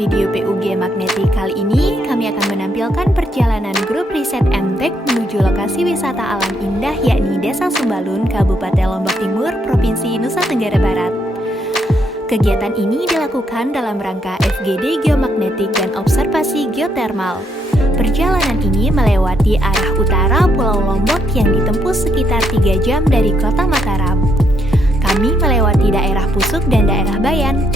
video PUG Magnetik kali ini, kami akan menampilkan perjalanan grup riset MTEK menuju lokasi wisata alam indah yakni Desa Sumbalun, Kabupaten Lombok Timur, Provinsi Nusa Tenggara Barat. Kegiatan ini dilakukan dalam rangka FGD Geomagnetik dan Observasi Geotermal. Perjalanan ini melewati arah utara Pulau Lombok yang ditempuh sekitar 3 jam dari kota Mataram. Kami melewati daerah Pusuk dan daerah Bayan.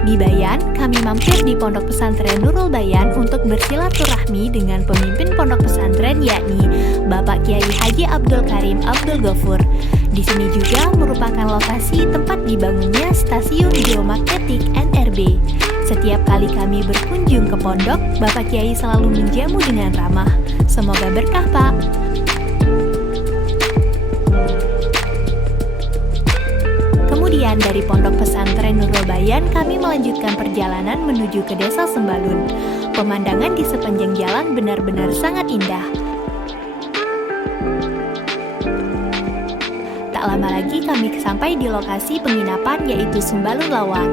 Di Bayan, kami mampir di Pondok Pesantren Nurul Bayan untuk bersilaturahmi dengan pemimpin pondok pesantren yakni Bapak Kiai Haji Abdul Karim Abdul Ghafur. Di sini juga merupakan lokasi tempat dibangunnya Stasiun Geomagnetik NRB. Setiap kali kami berkunjung ke pondok, Bapak Kiai selalu menjamu dengan ramah. Semoga berkah, Pak. Kemudian dari Pondok Pesantren Nurul Bayan, kami melanjutkan perjalanan menuju ke Desa Sumbalun. Pemandangan di sepanjang jalan benar-benar sangat indah. Tak lama lagi kami sampai di lokasi penginapan yaitu Sumbalun Lawang.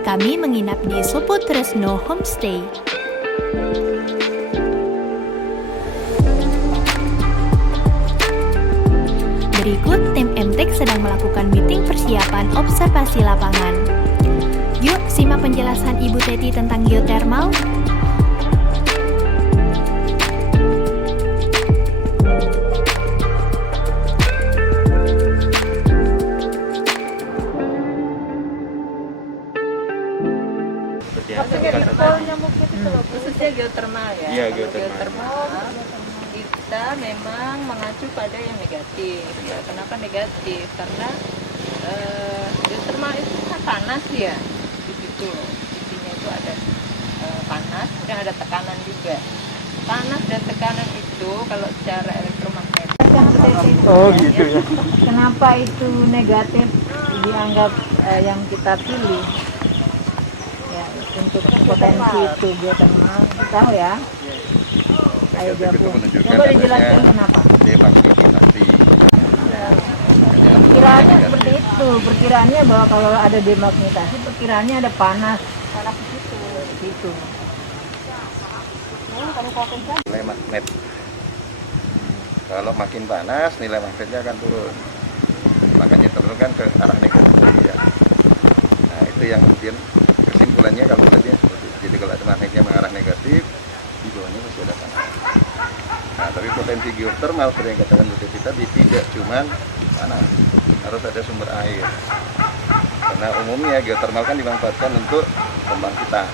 Kami menginap di Sopo Tresno Homestay. Berikut tim MTEK sedang melakukan meeting persiapan observasi lapangan. Yuk simak penjelasan Ibu Teti tentang geotermal. Khususnya geotermal ya. Iya, Kalau geotermal. Kita memang mengacu pada yang negatif. Ya, kenapa negatif? Karena geotermal itu kan panas ya. Di situ intinya itu ada panas, kemudian ada tekanan juga. Panas dan tekanan itu kalau secara elektromagnetik. Oh gitu ya. Kenapa itu negatif dianggap yang kita pilih? Ya, untuk potensi itu geotermal, tahu ya? Ayo Negatif itu jawab. menunjukkan Coba dijelaskan adanya kenapa? demagnetisasi. Perkiraannya seperti itu. Perkiraannya bahwa kalau ada demagnetisasi, perkiraannya ada panas. Panas di situ. Di situ. Nilai magnet. Kalau makin panas, nilai magnetnya akan turun. Makanya turun kan ke arah negatif ya. Nah itu yang kemudian kesimpulannya kalau tadi seperti itu. Jadi kalau ada magnetnya mengarah negatif, di bawahnya masih ada panas. Nah tapi potensi geotermal seperti yang katakan Bu Teti tadi tidak cuma panas, harus ada sumber air. Karena umumnya geotermal kan dimanfaatkan untuk pembangkitan,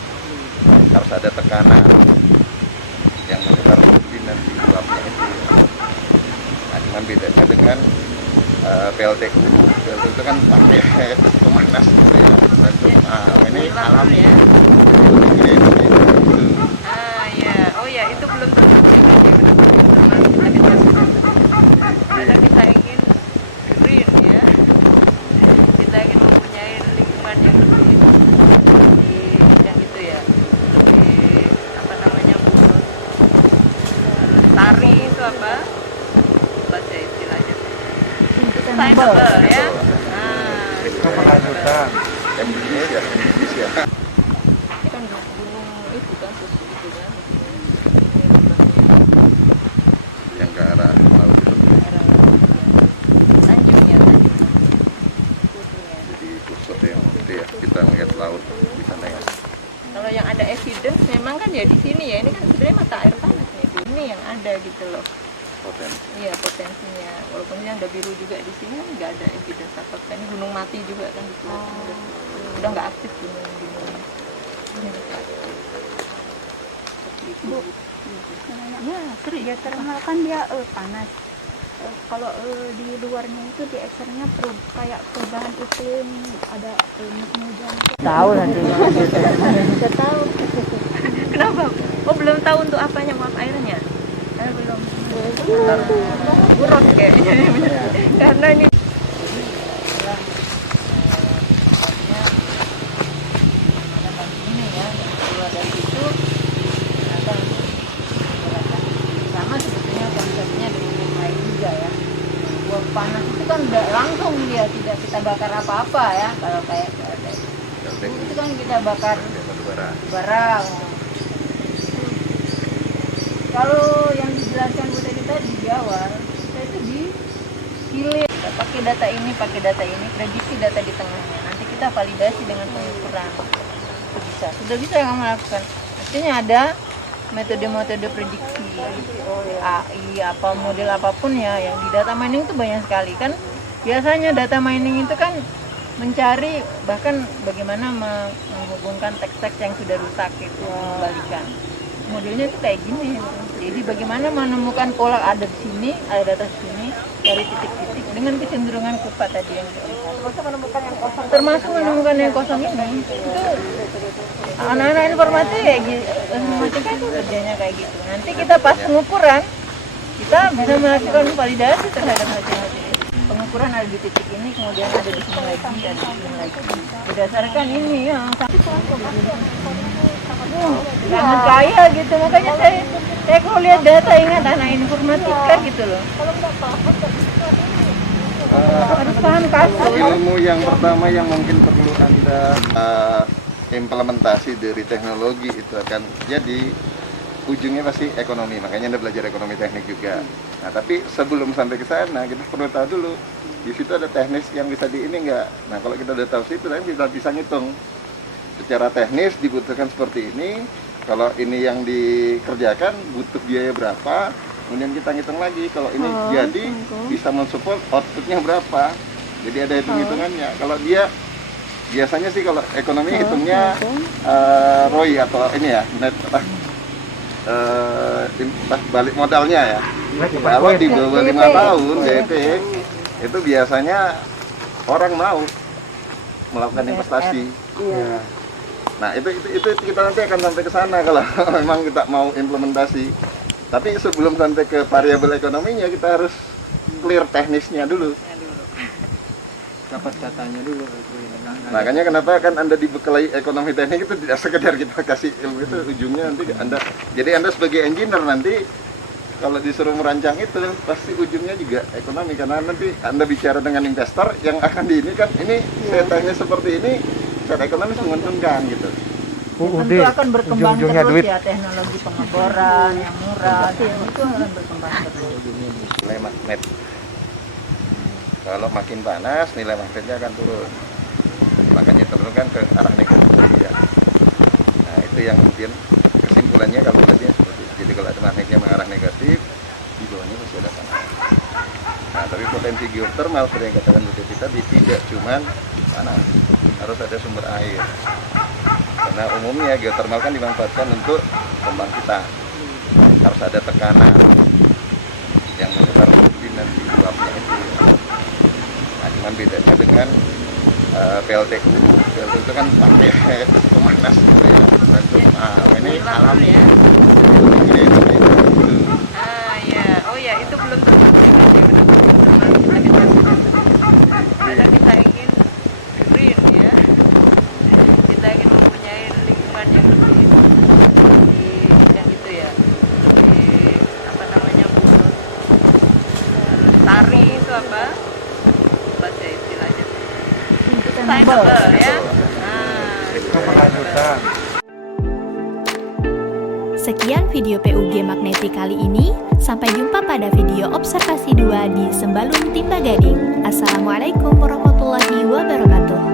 harus ada tekanan yang menyebar turbin dan uapnya itu. Nah cuman bedanya dengan PLTU itu kan pakai pemanas gitu ya. Nah, ini alami. Oh ya, itu belum tentu karena kita ingin green ya, kita ingin mempunyai lingkungan yang lebih yang gitu ya, lebih apa namanya lestari itu apa bahasa istilahnya sustainable ya. Itu kelanjutan. MD-nya ya, MDGs ya. Ini kan gunung itu kan susu itu kan. Yang ke arah laut itu. Tanjungnya. Jadi pusat yang itu ya, kita melihat laut di sana ya. Kalau yang ada evidence memang kan ya di sini ya, ini kan sebenarnya mata air panas nih, ini yang ada gitu loh. Potensi. Iya potensinya, walaupun yang ada biru juga di sini kan nggak ada evidence apa-apa. Ini gunung mati juga kan di sini. Udah nggak aktif gunung-gunungnya. Bu, ya sering geotermal kan dia panas. Kalau di luarnya itu di eksternya kayak perubahan iklim, ada musim hujan. Tahu nanti. Sudah tahu. Kenapa? Oh belum tahu untuk apanya muap airnya? Belum. Buruk kayaknya. Karena ini Sama sebetulnya konsepnya dengan yang lain juga ya. Uap panas itu kan udah langsung dia tidak kita bakar apa-apa ya kalau kayak kan kita bakar batu bara. Kalau yang dijelaskan Bu tadi di awal, kita itu dikilir. Kita pakai data ini, prediksi data di tengahnya. Nanti kita validasi dengan pengukuran. Itu bisa, sudah bisa yang melakukan. Artinya ada metode-metode prediksi, AI, apa model apapun ya, yang di data mining itu banyak sekali kan. Biasanya data mining itu kan mencari bahkan bagaimana menghubungkan teks-teks yang sudah rusak itu kembalikan. Modelnya itu kayak gini. Jadi bagaimana menemukan pola ada di sini, ada data di sini dari titik-titik dengan kecenderungan kupat tadi yang termasuk menemukan yang kosong ini. Itu anak-anak informasi kayak gitu, informatika itu kerjanya kayak gitu. Nanti kita pas pengukuran kita bisa melakukan validasi terhadap hasil-hasil itu. Pengukuran ada di titik ini, kemudian ada di sini lagi, ada di sini lagi. Berdasarkan ini yang sangat kaya gitu. Makanya saya kalau lihat data ingat anak informatika gitu loh. Harus paham kasus. Ilmu yang pertama yang mungkin perlu Anda implementasi dari teknologi itu akan jadi ujungnya pasti ekonomi. Makanya Anda belajar ekonomi teknik juga. Nah, tapi sebelum sampai ke sana kita perlu tahu dulu di situ ada teknis yang bisa di ini enggak. Nah, kalau kita udah tahu situ kita bisa ngitung secara teknis dibutuhkan seperti ini. Kalau ini yang dikerjakan butuh biaya berapa, kemudian kita ngitung lagi kalau ini jadi bisa mensupport outputnya berapa. Jadi ada hitung-hitungannya. Kalau dia biasanya sih kalau ekonomi hitungnya ROI atau ini ya net balik modalnya ya. Kalau di bawah 5 tahun DP itu biasanya orang mau melakukan investasi. Nah itu kita nanti akan sampai ke sana kalau memang kita mau implementasi. Tapi sebelum sampai ke variabel ekonominya kita harus clear teknisnya dulu. Dapat datanya dulu. Makanya kenapa kan Anda dibekali ekonomi teknik itu tidak sekedar kita kasih ilmu itu, ujungnya nanti Anda sebagai engineer nanti kalau disuruh merancang itu pasti ujungnya juga ekonomi, karena nanti Anda bicara dengan investor yang akan ini saya tanya seperti ini secara ekonomis menguntungkan gitu. Tentu akan berkembang terus ya teknologi pengeboran yang murah itu akan berkembang terus. Nilai magnet. Kalau makin panas nilai magnetnya akan turun. Makanya turun kan ke arah negatif ya. Nah, itu yang kemudian kesimpulannya kalau tadi seperti itu. Jadi kalau ada magnetnya mengarah negatif, di bawahnya masih ada panas. Nah, tapi potensi geothermal seperti yang katakan Bu Titi tadi tidak cuma panas, harus ada sumber air. Karena umumnya geothermal kan dimanfaatkan untuk pembangkitan. Harus ada tekanan yang menyebabkan turbin dan uapnya itu. Nah, cuman bedanya dengan PLTU itu kan pakai pemanas gitu ya. Ini alami ya. Oh ya, itu belum tentu. Karena kita ingin green ya, kita ingin mempunyai lingkungan yang lebih yang gitu ya, lebih apa namanya lestari itu apa bahasa istilahnya sustainable ya. Itu kelanjutan. Sekian video PUG Magnetik kali ini. Sampai jumpa pada video observasi 2 di Sembalun Timba Gading. Assalamualaikum warahmatullahi wabarakatuh.